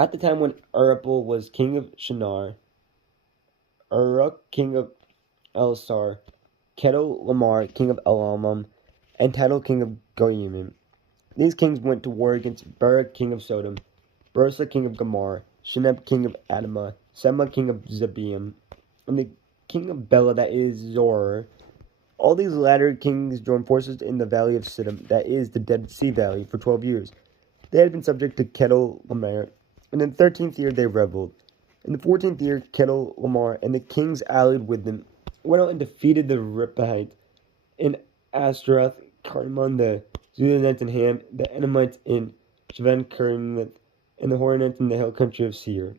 At the time when Urupal was king of Shinar, Uruk king of Elasar, Kedorlaomer king of Elamam, and Tidal king of Goyimim. These kings went to war against Barak king of Sodom, Bursa king of Gomorrah, Shinab king of Admah, Sema king of Zebaim, and the king of Bela, that is Zor. All these latter kings joined forces in the valley of Siddim, that is the Dead Sea Valley, for 12 years. They had been subject to Kedorlaomer, and in the 13th year they rebelled. In the 14th year, Kedorlaomer and the kings allied with them went out and defeated the Rephahites in Ashtaroth, Carmon, the Zulanites in Ham, the Edomites in Shavan Kerimith, and the Horonites in the hill country of Seir.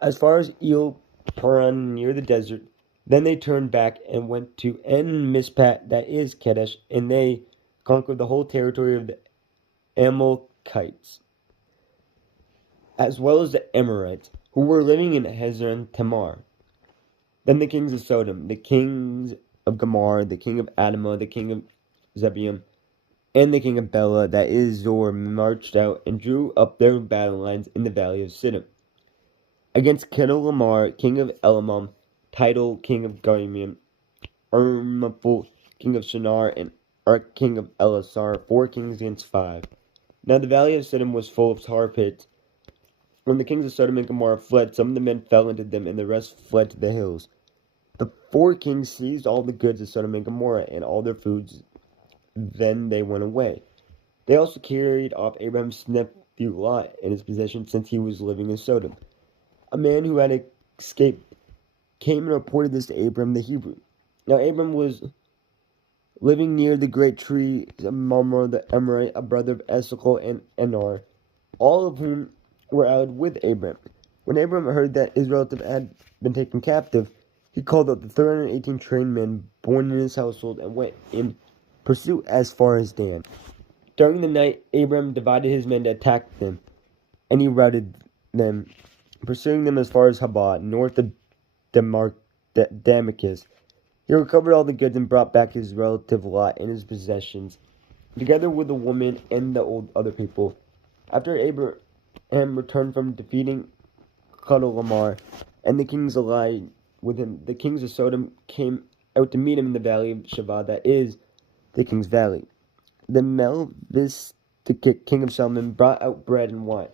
As far as El Paran near the desert, then they turned back and went to En Mishpat, that is Kadesh, and they conquered the whole territory of the Amalekites, as well as the Amorites, who were living in Hazazon Tamar. Then the kings of Sodom, the kings of Gomorrah, the king of Admah, the king of Zebaim, and the king of Bela, that is Zor, marched out and drew up their battle lines in the valley of Siddim against Kedorlaomer, king of Elamam, Tidal, king of Goyimim, Urupal, king of Shinar, and Uruk, king of Elasar, 4 kings against 5. Now the valley of Siddim was full of tar pits. When the kings of Sodom and Gomorrah fled, some of the men fell into them, and the rest fled to the hills. The 4 kings seized all the goods of Sodom and Gomorrah and all their foods. Then they went away. They also carried off Abram's nephew Lot and his possessions, since he was living in Sodom. A man who had escaped came and reported this to Abram the Hebrew. Now Abram was living near the great tree of Mamre the Amorite, a brother of Eshcol and Enar, all of whom were allied with Abram. When Abram heard that his relative had been taken captive, he called out the 318 trained men born in his household and went in pursuit as far as Dan. During the night, Abram divided his men to attack them, and he routed them, pursuing them as far as Habah, north of Damascus. He recovered all the goods and brought back his relative Lot and his possessions, together with the woman and the other people. After Abraham returned from defeating Kedorlaomer and the kings allied with him, the kings of Sodom came out to meet him in the valley of Shavah, that is the king's valley. The Melchizedek, king of Salem, brought out bread and wine.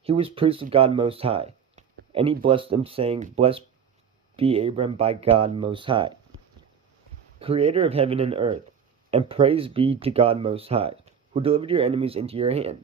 He was priest of God Most High, and he blessed them, saying, "Blessed be Abram by God Most High, creator of heaven and earth, and praise be to God Most High, who delivered your enemies into your hand."